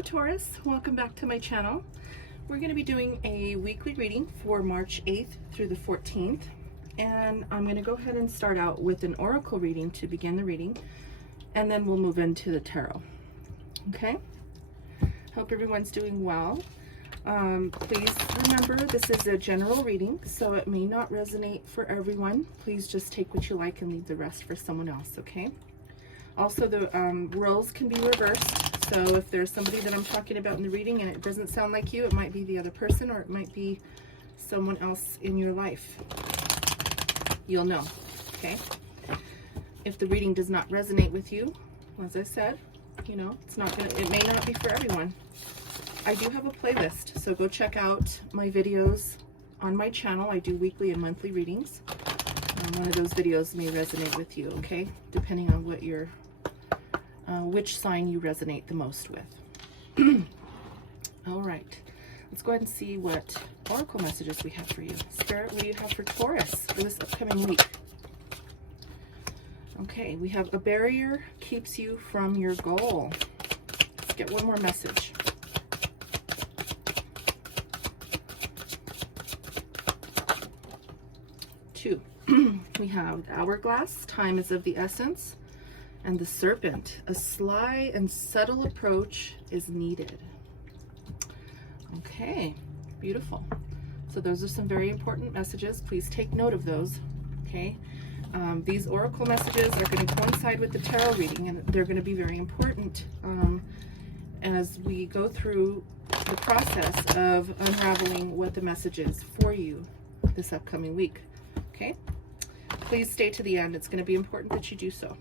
Hello Taurus, welcome back to my channel. We're going to be doing a weekly reading for March 8th through the 14th, and I'm going to go ahead and start out with an oracle reading to begin the reading, and then we'll move into the tarot. Okay, hope everyone's doing well. Please remember this is a general reading, so it may not resonate for everyone. Please just take what you like and leave the rest for someone else, okay? Also, the roles can be reversed. So if there's somebody that I'm talking about in the reading and it doesn't sound like you, it might be the other person, or it might be someone else in your life. You'll know, okay? If the reading does not resonate with you, as I said, you know, it may not be for everyone. I do have a playlist, so go check out my videos on my channel. I do weekly and monthly readings. One of those videos may resonate with you, okay? Depending on what your which sign you resonate the most with. All right, let's go ahead and see what oracle messages we have for you. Spirit, what do you have for Taurus for this upcoming week? Okay, we have a barrier keeps you from your goal. Let's get one more message. Two, we have the hourglass, time is of the essence. And the serpent, a sly and subtle approach is needed. Okay, beautiful. So those are some very important messages. Please take note of those, okay? These oracle messages are going to coincide with the tarot reading, and they're going to be very important as we go through the process of unraveling what the message is for you this upcoming week, okay? Please stay to the end. It's going to be important that you do so.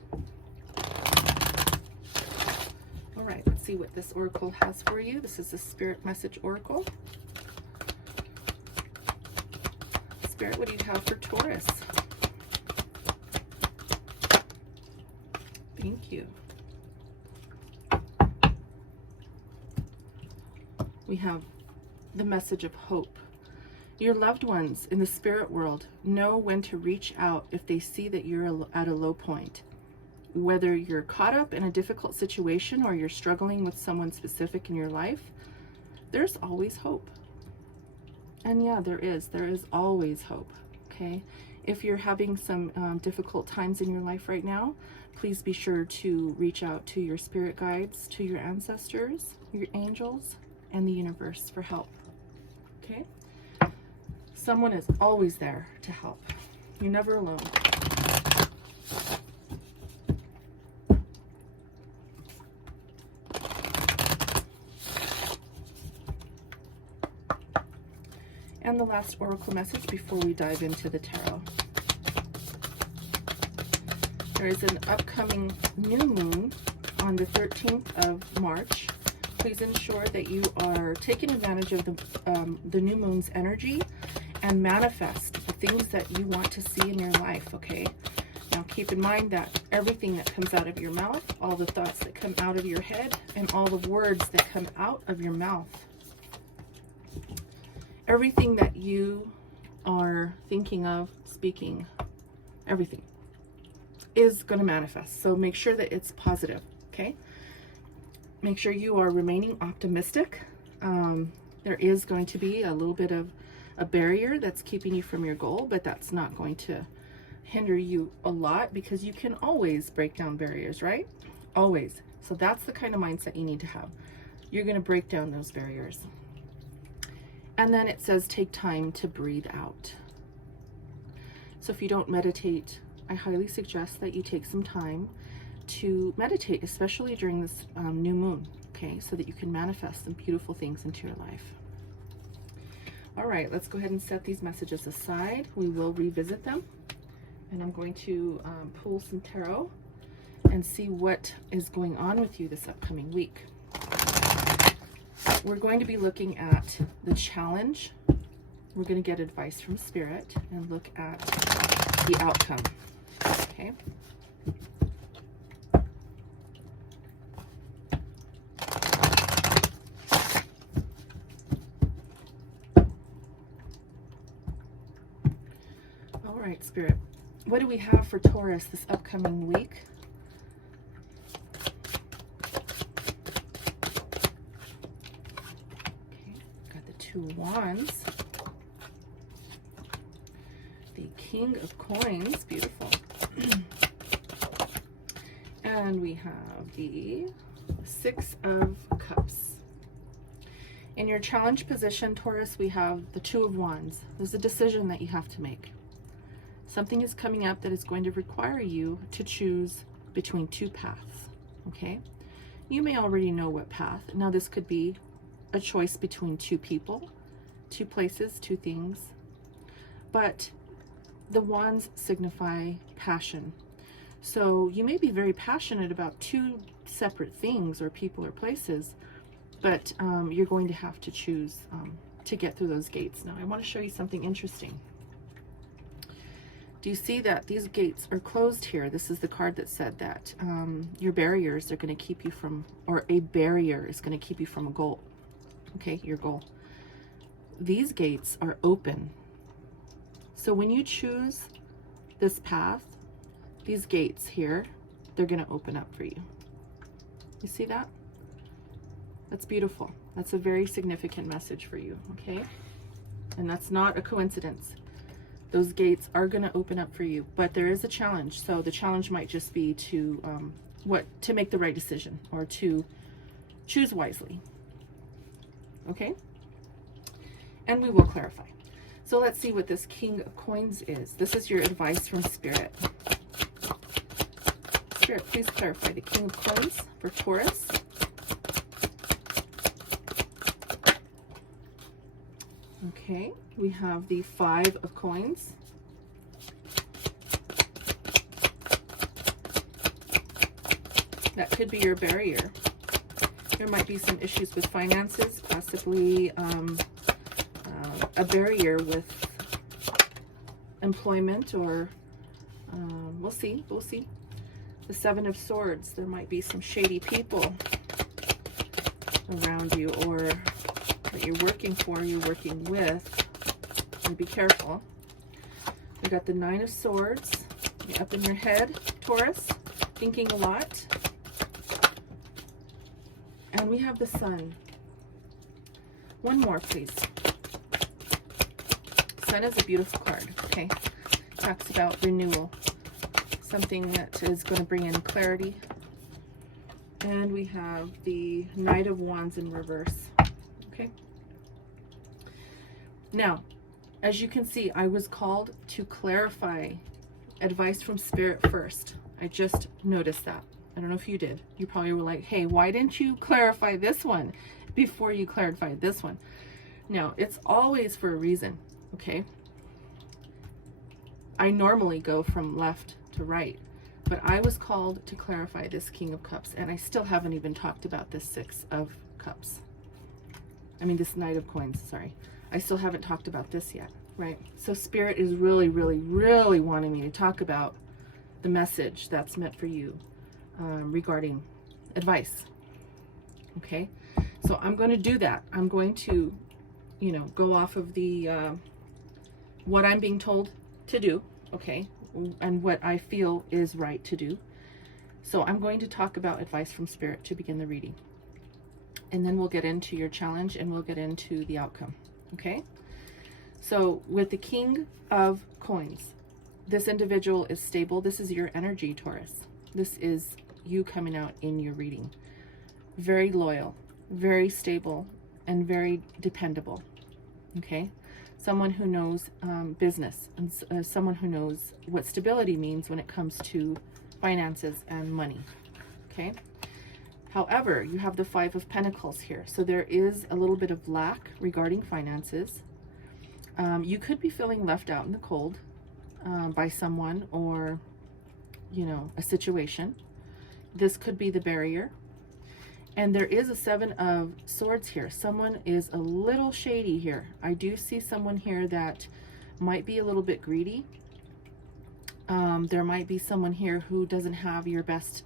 All right, let's see what this oracle has for you. This is the Spirit Message Oracle. Spirit, what do you have for Taurus? Thank you. We have the message of hope. Your loved ones in the spirit world know when to reach out if they see that you're at a low point. Whether you're caught up in a difficult situation or you're struggling with someone specific in your life, there's always hope. And yeah, there is always hope, okay? If you're having some difficult times in your life right now, please be sure to reach out to your spirit guides, to your ancestors, your angels, and the universe for help, okay? Someone is always there to help. You're never alone. And the last oracle message before we dive into the tarot. There is an upcoming new moon on the 13th of March. Please ensure that you are taking advantage of the new moon's energy and manifest the things that you want to see in your life, okay? Now keep in mind that everything that comes out of your mouth, all the thoughts that come out of your head, and all the words that come out of your mouth, everything that you are thinking of, speaking, everything is going to manifest. So make sure that it's positive, okay? Make sure you are remaining optimistic. There is going to be a little bit of a barrier that's keeping you from your goal, but that's not going to hinder you a lot because you can always break down barriers, right? Always. So that's the kind of mindset you need to have. You're going to break down those barriers. And then it says take time to breathe out. So if you don't meditate, I highly suggest that you take some time to meditate, especially during this new moon, okay, so that you can manifest some beautiful things into your life. All right, let's go ahead and set these messages aside. We will revisit them, and I'm going to pull some tarot and see what is going on with you this upcoming week. We're going to be looking at the challenge. We're going to get advice from Spirit and look at the outcome, okay? All right, Spirit, what do we have for Taurus this upcoming week? Two of Wands. The King of Coins, beautiful. And we have the Six of Cups. In your challenge position, Taurus, we have the Two of Wands. There's a decision that you have to make. Something is coming up that is going to require you to choose between two paths, okay? You may already know what path. Now this could be a choice between two people, two places, two things. But the wands signify passion. So you may be very passionate about two separate things or people or places, but you're going to have to choose to get through those gates. Now I want to show you something interesting. Do you see that these gates are closed here? This is the card that said that your barriers are going to keep you from, or a barrier is going to keep you from a goal. Okay, your goal. These gates are open. So when you choose this path, these gates here, they're going to open up for you. You see that? That's beautiful. That's a very significant message for you, okay? And that's not a coincidence. Those gates are going to open up for you, but there is a challenge. So the challenge might just be to to make the right decision, or to choose wisely. Okay? And we will clarify. So let's see what this King of Coins is. This is your advice from Spirit. Spirit, please clarify the King of Coins for Taurus. Okay, we have the Five of Coins. That could be your barrier. There might be some issues with finances, possibly a barrier with employment, or we'll see. The Seven of Swords, there might be some shady people around you, or that you're working for, you're working with. So be careful. We got the Nine of Swords. You're up in your head, Taurus, thinking a lot. And we have the Sun. One more, please. Sun is a beautiful card, okay? Talks about renewal. Something that is going to bring in clarity. And we have the Knight of Wands in reverse. Okay. Now, as you can see, I was called to clarify advice from Spirit first. I just noticed that. I don't know if you did. You probably were like, hey, why didn't you clarify this one before you clarified this one? Now, it's always for a reason, okay? I normally go from left to right, but I was called to clarify this King of Cups, and I still haven't even talked about this Six of Cups. I mean, this Knight of Coins, sorry. I still haven't talked about this yet, right? So Spirit is really, really, really wanting me to talk about the message that's meant for you regarding advice, okay? So I'm going to do that. I'm going to, you know, go off of the, what I'm being told to do, okay? And what I feel is right to do. So I'm going to talk about advice from Spirit to begin the reading. And then we'll get into your challenge, and we'll get into the outcome, okay? So with the King of Coins, this individual is stable. This is your energy, Taurus. This is you coming out in your reading. Very loyal, very stable, and very dependable, okay? Someone who knows business, and someone who knows what stability means when it comes to finances and money, okay? However, you have the Five of Pentacles here. So there is a little bit of lack regarding finances. You could be feeling left out in the cold by someone, or, you know, a situation. This could be the barrier. And there is a Seven of Swords here. Someone is a little shady here. I do see someone here that might be a little bit greedy. There might be someone here who doesn't have your best,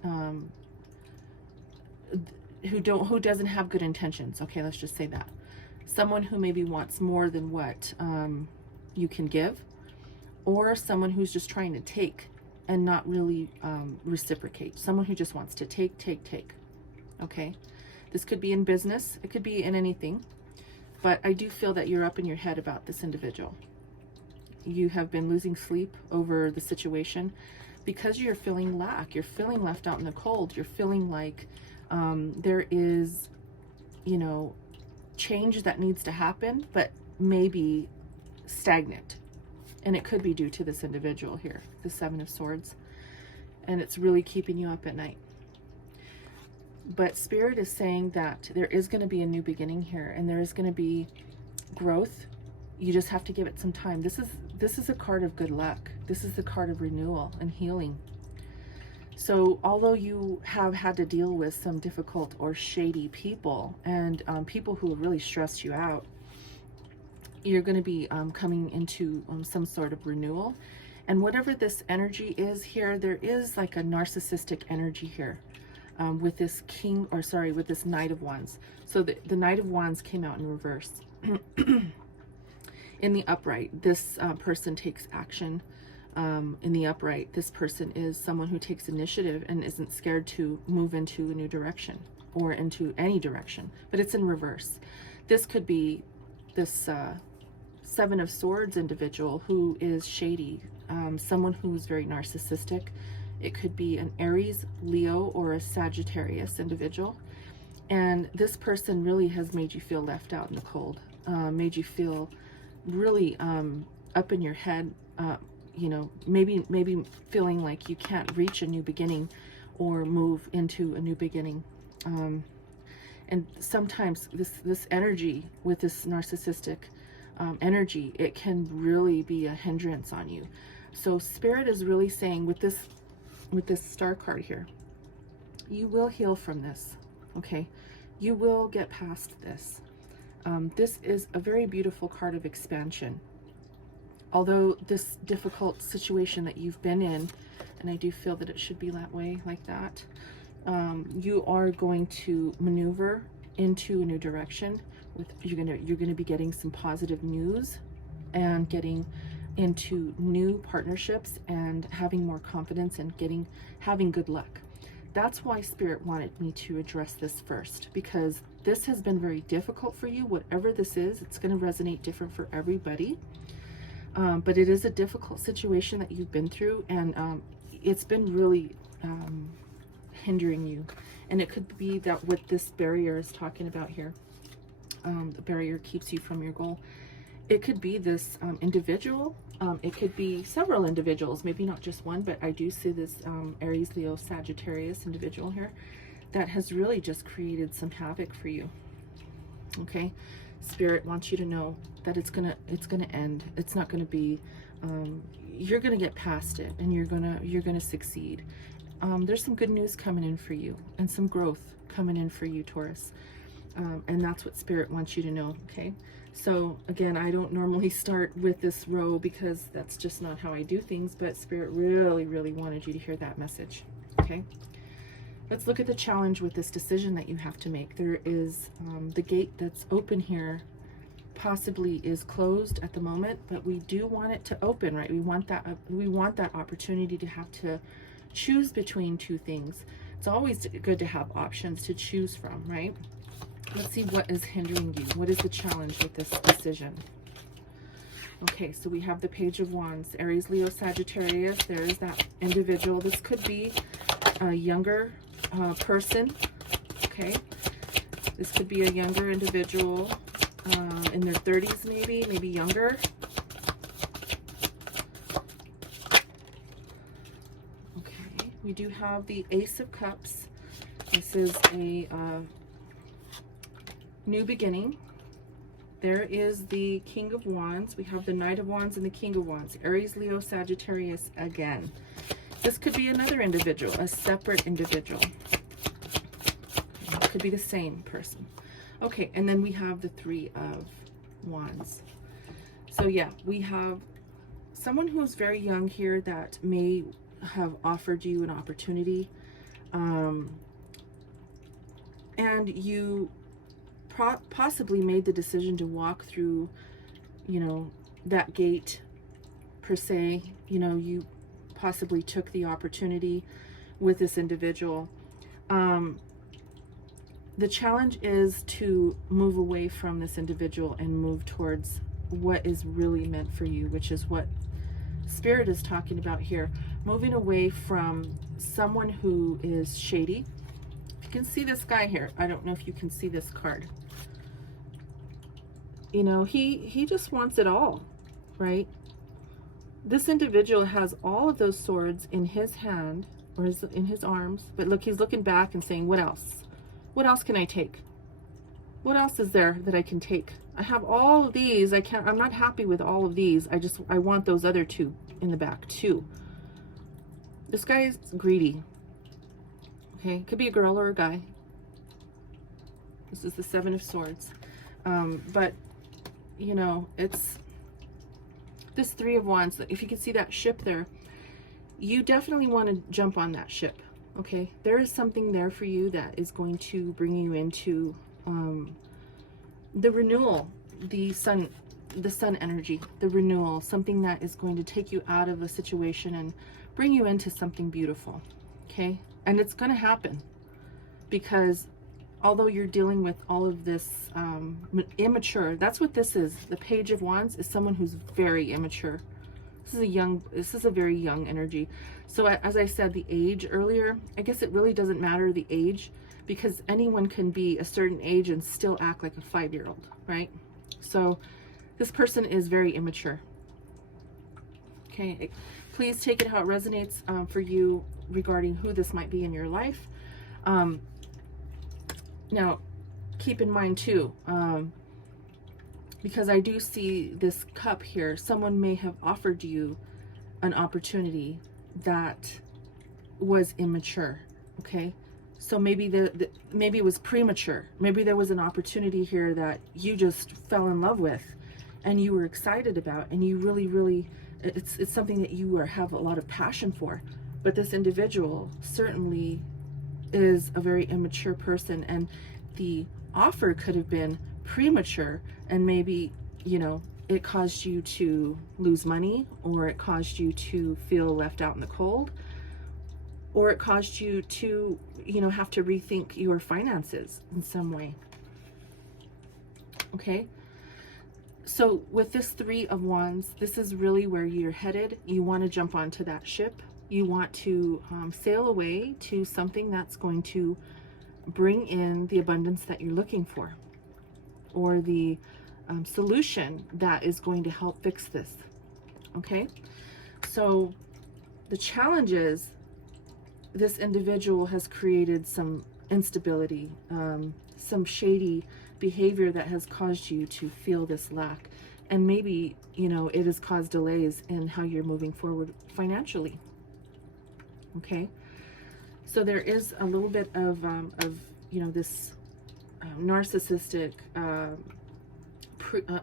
who doesn't have good intentions. Okay, let's just say that. Someone who maybe wants more than what you can give, or someone who's just trying to take and not really reciprocate. Someone who just wants to take. Okay, this could be in business, it could be in anything. But I do feel that you're up in your head about this individual. You have been losing sleep over the situation because you're feeling lack. You're feeling left out in the cold. You're feeling like there is, you know, change that needs to happen, but maybe stagnant. And it could be due to this individual here, the Seven of Swords. And it's really keeping you up at night. But Spirit is saying that there is going to be a new beginning here, and there is going to be growth. You just have to give it some time. This is a card of good luck. This is the card of renewal and healing. So although you have had to deal with some difficult or shady people and people who have really stressed you out, you're going to be coming into some sort of renewal. And whatever this energy is here, there is like a narcissistic energy here with this king, or sorry, with this Knight of Wands. So the Knight of Wands came out in reverse. In the upright, this person takes action. In the upright, this person is someone who takes initiative and isn't scared to move into a new direction or into any direction, but it's in reverse. This could be this Seven of Swords individual who is shady, someone who's very narcissistic. It could be an Aries, Leo, or a Sagittarius individual. And this person really has made you feel left out in the cold, made you feel really up in your head, you know, maybe feeling like you can't reach a new beginning or move into a new beginning. And sometimes this energy with this narcissistic energy, it can really be a hindrance on you. So Spirit is really saying with this Star card here, you will heal from this, okay? You will get past this. This is a very beautiful card of expansion. Although this difficult situation that you've been in, and I do feel that it should be that way, like that, you are going to maneuver into a new direction. You're gonna be getting some positive news and getting into new partnerships and having more confidence and having good luck. That's why Spirit wanted me to address this first, because this has been very difficult for you. Whatever this is, it's going to resonate different for everybody. But it is a difficult situation that you've been through, and it's been really hindering you. And it could be that what this barrier is talking about here, the barrier keeps you from your goal. It could be this individual. It could be several individuals, maybe not just one, but I do see this Aries, Leo, Sagittarius individual here that has really just created some havoc for you. Okay, Spirit wants you to know that it's gonna end. It's not gonna be. You're gonna get past it, and you're gonna succeed. There's some good news coming in for you, and some growth coming in for you, Taurus. And that's what Spirit wants you to know. Okay. So again, I don't normally start with this row because that's just not how I do things, but Spirit really, really wanted you to hear that message. Okay. Let's look at the challenge with this decision that you have to make. There is the gate that's open here possibly is closed at the moment, but we do want it to open, right? We want that opportunity to have to choose between two things. It's always good to have options to choose from, right? Let's see what is hindering you. What is the challenge with this decision? Okay, so we have the Page of Wands, Aries, Leo, Sagittarius. There's that individual. This could be a younger person, okay? This could be a younger individual in their 30s, maybe younger. Okay, we do have the Ace of Cups. This is a new beginning. There is the King of Wands. We have the Knight of Wands and the King of Wands. Aries, Leo, Sagittarius again. This could be another individual, a separate individual. It could be the same person. Okay, and then we have the Three of Wands. So yeah, we have someone who's very young here that may have offered you an opportunity. And you possibly made the decision to walk through, you know, that gate per se. You know, you possibly took the opportunity with this individual. the challenge is to move away from this individual and move towards what is really meant for you, which is what Spirit is talking about here. Moving away from someone who is shady. You can see this guy here. I don't know if you can see this card. You know, he just wants it all, right? This individual has all of those swords in his hand, or in his arms, but look, he's looking back and saying, what else? What else can I take? What else is there that I can take? I have all of these. I'm not happy with all of these. I want those other two in the back too. This guy is greedy. Okay, could be a girl or a guy. This is the Seven of Swords. But, you know, it's this Three of Wands. If you can see that ship there, you definitely want to jump on that ship. Okay, there is something there for you that is going to bring you into the renewal, the sun energy, the renewal, something that is going to take you out of a situation and bring you into something beautiful. Okay, and it's going to happen, because although you're dealing with all of this immature, that's what this is. The Page of Wands is someone who's very immature. This is a very young energy. So as I said, the age earlier, I guess it really doesn't matter the age, because anyone can be a certain age and still act like a 5-year-old, right? So this person is very immature. Okay, please take it how it resonates for you regarding who this might be in your life. Now, keep in mind too, because I do see this cup here, someone may have offered you an opportunity that was immature, okay? So maybe maybe it was premature. Maybe there was an opportunity here that you just fell in love with and you were excited about, and you really, it's something that you have a lot of passion for. But this individual certainly is a very immature person, and the offer could have been premature, and maybe, you know, it caused you to lose money, or it caused you to feel left out in the cold, or it caused you to, you know, have to rethink your finances in some way. Okay, so with this Three of Wands, this is really where you're headed. You want to jump onto that ship. You want to sail away to something that's going to bring in the abundance that you're looking for, or the solution that is going to help fix this. Okay, so the challenge is this individual has created some instability, some shady behavior that has caused you to feel this lack, and maybe, you know, it has caused delays in how you're moving forward financially. Okay, so there is a little bit of you know, this narcissistic,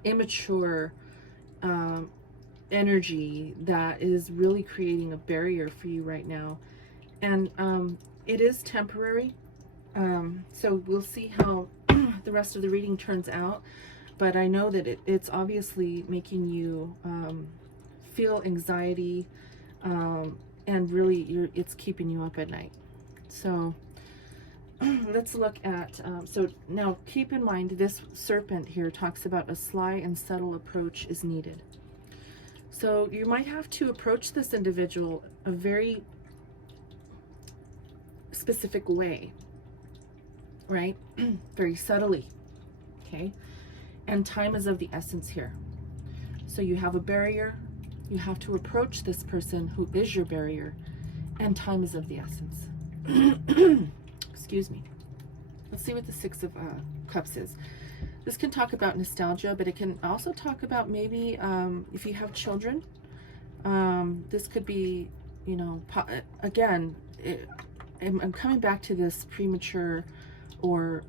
immature energy that is really creating a barrier for you right now, and it is temporary. So we'll see how the rest of the reading turns out, but I know that it's obviously making you feel anxiety, and really it's keeping you up at night. So let's look at, so now keep in mind, this serpent here talks about a sly and subtle approach is needed. So you might have to approach this individual a very specific way, right? Very subtly, okay? And time is of the essence here. So you have a barrier, you have to approach this person who is your barrier, and time is of the essence. Excuse me. Let's see what the Six of Cups is. This can talk about nostalgia, but it can also talk about maybe if you have children, this could be, you know, again, I'm coming back to this premature or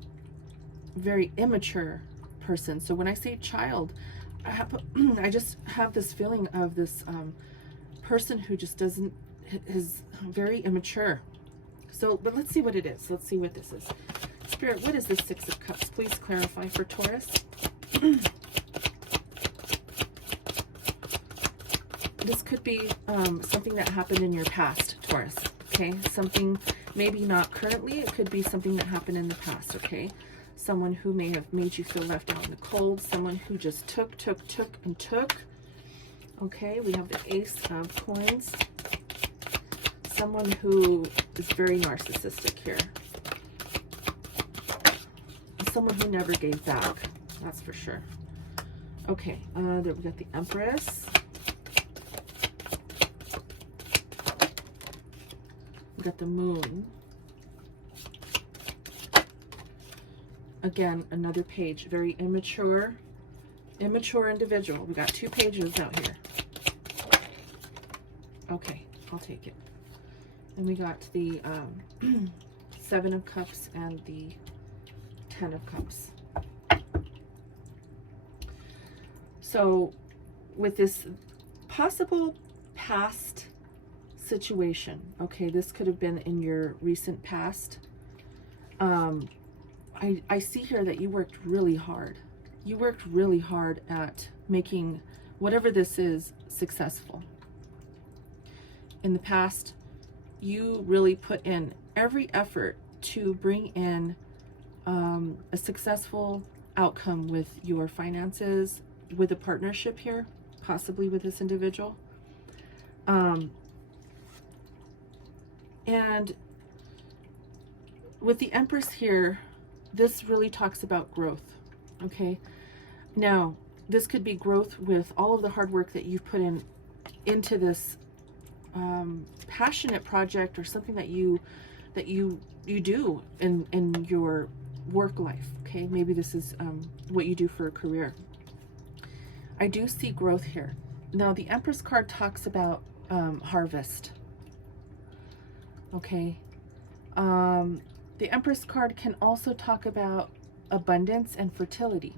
very immature person. So when I say child, I just have this feeling of this person who just is very immature. So, but let's see what it is. Let's see what this is. Spirit, what is this Six of Cups? Please clarify for Taurus. This could be something that happened in your past, Taurus. okay? Something, maybe not currently, it could be something that happened in the past, okay? Someone who may have made you feel left out in the cold, someone who just took, and took. Okay, we have the Ace of Coins. Someone who is very narcissistic here. Someone who never gave back, that's for sure. Okay, there we got the Empress. We got the Moon. Again, another page, very immature individual. We got 2 pages out here. Okay, I'll take it. And we got the 7 of Cups and the 10 of Cups. So with this possible past situation, okay, this could have been in your recent past. I see here that you worked really hard. You worked really hard at making whatever this is successful. In the past, you really put in every effort to bring in a successful outcome with your finances, with a partnership here, possibly with this individual. And with the Empress here, this really talks about growth, okay? Now, this could be growth with all of the hard work that you've put into this passionate project, or something that you do in your work life, okay? Maybe this is what you do for a career. I do see growth here. Now, the Empress card talks about harvest, okay? The Empress card can also talk about abundance and fertility.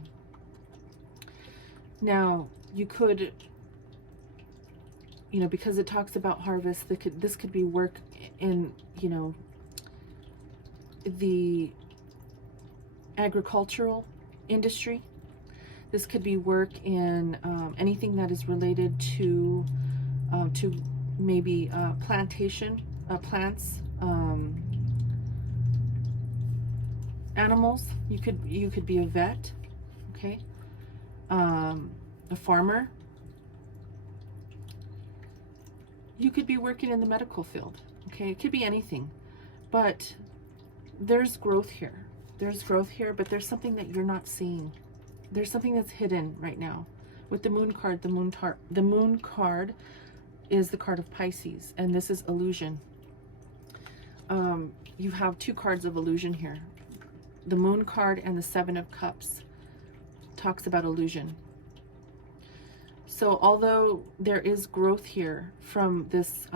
Now, you could, you know, because it talks about harvest, this could be work in, you know, the agricultural industry. This could be work in anything that is related to maybe plantation, plants, animals. You could be a vet, okay, a farmer. You could be working in the medical field, okay? It could be anything, but there's growth here. There's growth here, but there's something that you're not seeing. There's something that's hidden right now. With the Moon card, the Moon card is the card of Pisces, and this is illusion. You have 2 cards of illusion here. The Moon card and the 7 of Cups talks about illusion. So although there is growth here from this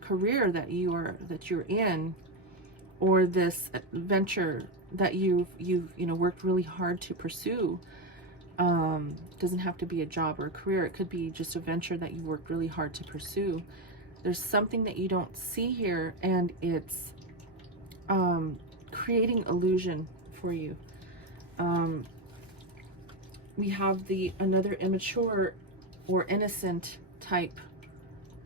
career that you're in, or this venture that you've worked really hard to pursue, doesn't have to be a job or a career. It could be just a venture that you worked really hard to pursue. There's something that you don't see here, and it's creating illusion for you. We have another immature or innocent type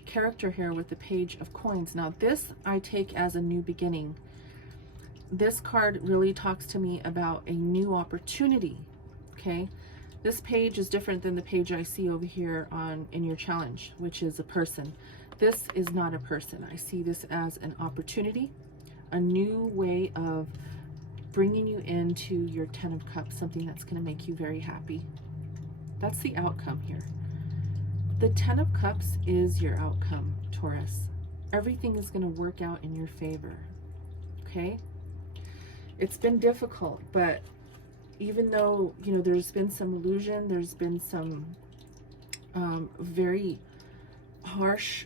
character here with the Page of Coins. Now this I take as a new beginning. This card really talks to me about a new opportunity, okay? This page is different than the page I see over here in your challenge, which is a person. This is not a person. I see this as an opportunity, a new way of bringing you into your 10 of Cups, something that's going to make you very happy. That's the outcome here. The 10 of Cups is your outcome, Taurus. Everything is going to work out in your favor, okay? It's been difficult, but even though, you know, there's been some illusion, there's been some very harsh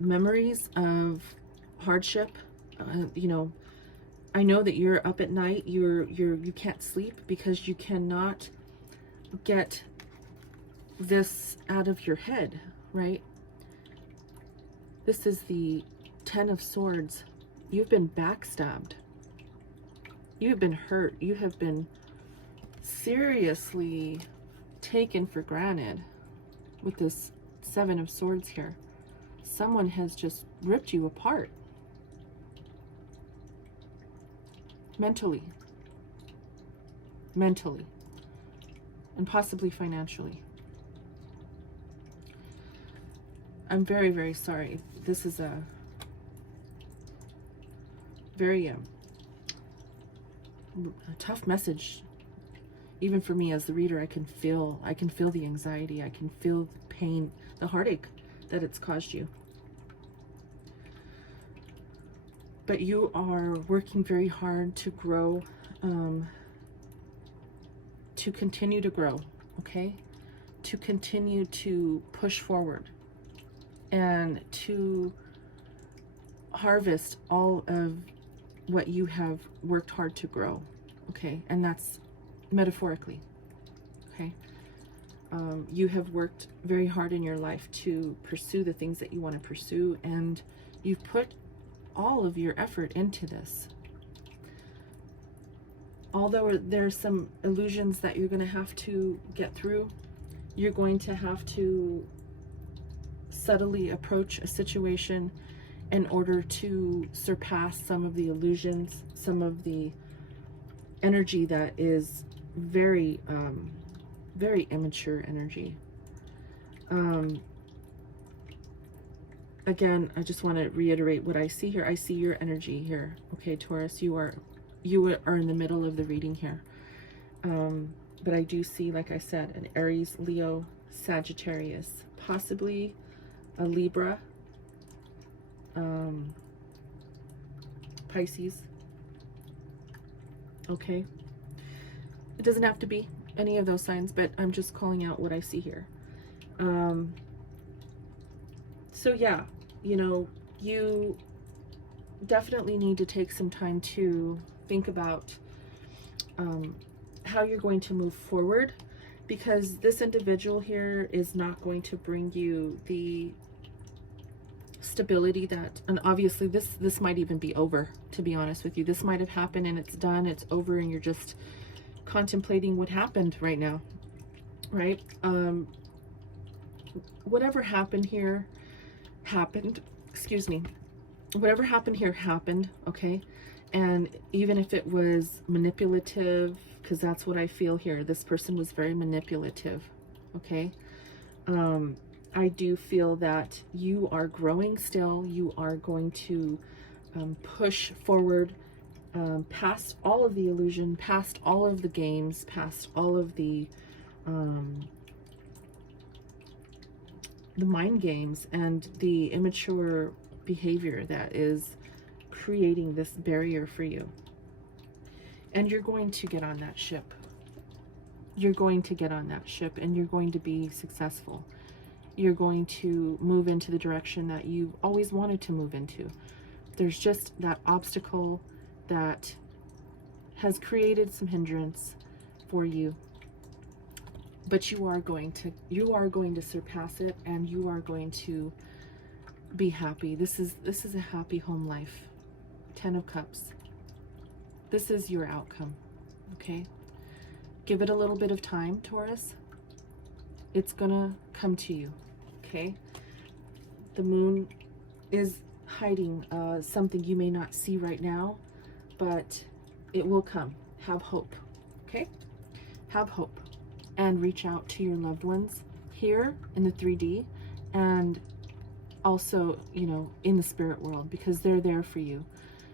memories of hardship. You know, I know that you're up at night, you can't sleep because you cannot get this out of your head, right? This is the 10 of Swords. You've been backstabbed. You have been hurt. You have been seriously taken for granted with this 7 of Swords here. someone has just ripped you apart. Mentally, and possibly financially. I'm very, very sorry. This is a very a tough message. Even for me as the reader, I can feel the anxiety, I can feel the pain, the heartache that it's caused you. But you are working very hard to grow, to continue to grow, okay? To continue to push forward and to harvest all of what you have worked hard to grow, okay? And that's metaphorically, okay? You have worked very hard in your life to pursue the things that you want to pursue, and you've put all of your effort into this. Although there's some illusions that you're going to have to get through, you're going to have to subtly approach a situation in order to surpass some of the illusions, some of the energy that is very, very immature energy. Again, I just want to reiterate what I see here. I see your energy here. Okay, Taurus, you are in the middle of the reading here. But I do see, like I said, an Aries, Leo, Sagittarius, possibly a Libra, Pisces. Okay. It doesn't have to be any of those signs, but I'm just calling out what I see here. So yeah, you know, you definitely need to take some time to think about how you're going to move forward, because this individual here is not going to bring you the stability that, and obviously this might even be over, to be honest with you. This might have happened and it's done, it's over, and you're just contemplating what happened right now, right? Whatever happened here happened, excuse me, whatever happened here happened, okay? And even if it was manipulative, because that's what I feel here, this person was very manipulative, okay? I do feel that you are growing still. You are going to push forward past all of the illusion, past all of the games, past all of the mind games and the immature behavior that is creating this barrier for you. And you're going to get on that ship. You're going to get on that ship and you're going to be successful. You're going to move into the direction that you've always wanted to move into. There's just that obstacle that has created some hindrance for you. But you are going to surpass it, and you are going to be happy. This is a happy home life. 10 of Cups. This is your outcome, okay? Give it a little bit of time, Taurus. It's gonna come to you, okay? The moon is hiding something you may not see right now, but it will come. Have hope, okay? Have hope. And reach out to your loved ones here in the 3D and also, you know, in the spirit world, because they're there for you.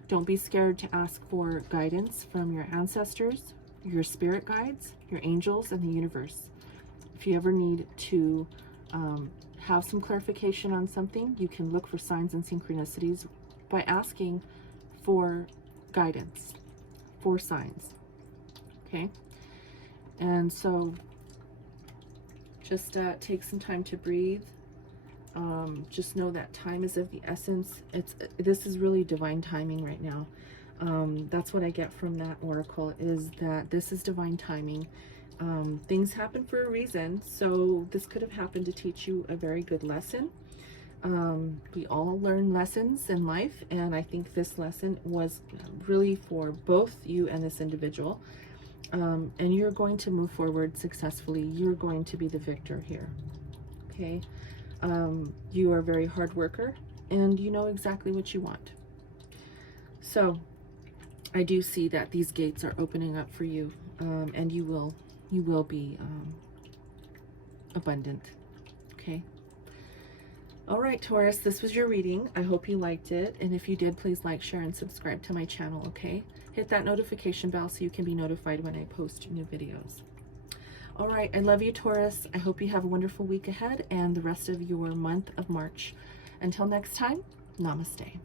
Don't be scared to ask for guidance from your ancestors, your spirit guides, your angels, and the universe. If you ever need to have some clarification on something, you can look for signs and synchronicities by asking for guidance, for signs, okay? And so just take some time to breathe. Just know that time is of the essence. This is really divine timing right now. That's what I get from that oracle, is that this is divine timing. Things happen for a reason, so this could have happened to teach you a very good lesson. We all learn lessons in life, and I think this lesson was really for both you and this individual. And you're going to move forward successfully. You're going to be the victor here, okay? You are a very hard worker, and you know exactly what you want. So I do see that these gates are opening up for you, and you will be abundant. Okay. All right, Taurus, this was your reading. I hope you liked it, and if you did, please like, share, and subscribe to my channel. Okay, hit that notification bell so you can be notified when I post new videos. All right, I love you, Taurus. I hope you have a wonderful week ahead and the rest of your month of March. Until next time, namaste.